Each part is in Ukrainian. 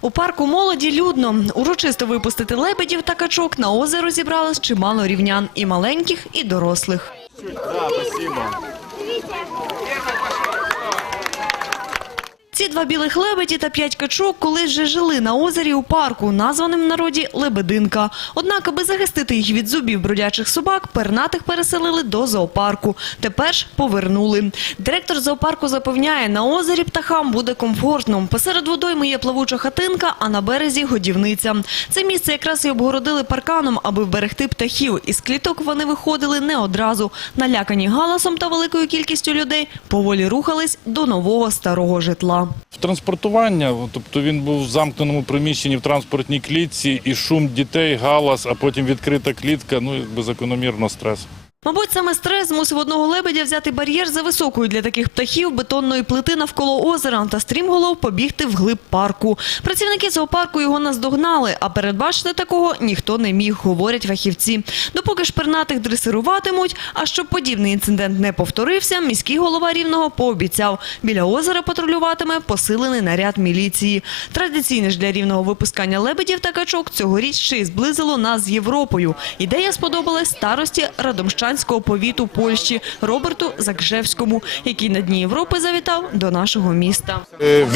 У парку молоді людно. Урочисто випустити лебедів та качок на озеро зібралось чимало рівнян. І маленьких, і дорослих. Ці два білих лебеді та п'ять качок колись вже жили на озері у парку, названим в народі Лебединка. Однак, аби захистити їх від зубів бродячих собак, пернатих переселили до зоопарку. Тепер ж повернули. Директор зоопарку запевняє, на озері птахам буде комфортно. Посеред водойми є плавуча хатинка, а на березі годівниця. Це місце якраз і обгородили парканом, аби вберегти птахів. Із кліток вони виходили не одразу. Налякані галасом та великою кількістю людей поволі рухались до нового старого житла. В транспортування, тобто він був в замкненому приміщенні в транспортній клітці, і шум дітей, галас, а потім відкрита клітка, ну якби закономірно стрес. Мабуть, саме стрес змусив одного лебедя взяти бар'єр за високою для таких птахів бетонної плити навколо озера та стрімголов побігти вглиб парку. Працівники зоопарку його наздогнали, а передбачити такого ніхто не міг, говорять фахівці. Допоки ж пернатих дресируватимуть, а щоб подібний інцидент не повторився, міський голова Рівного пообіцяв. Біля озера патрулюватиме посилений наряд міліції. Традиційне ж для Рівного випускання лебедів та качок цьогоріч ще й зблизило нас з Європою. Ідея сподобалась старості Радомщанського повіту Польщі Роберту Закжевському, який на дні Європи завітав до нашого міста. Е,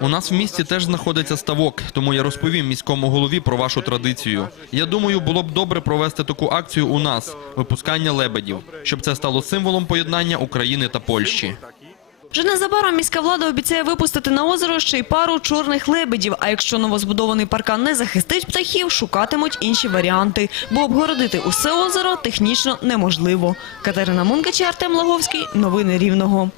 У нас в місті теж знаходиться ставок, тому я розповім міському голові про вашу традицію. Я думаю, було б добре провести таку акцію у нас випускання лебедів, щоб це стало символом поєднання України та Польщі. Вже незабаром міська влада обіцяє випустити на озеро ще й пару чорних лебедів. А якщо новозбудований паркан не захистить птахів, шукатимуть інші варіанти, бо обгородити усе озеро технічно неможливо. Катерина Мункач, Артем Лаговський. Новини Рівного.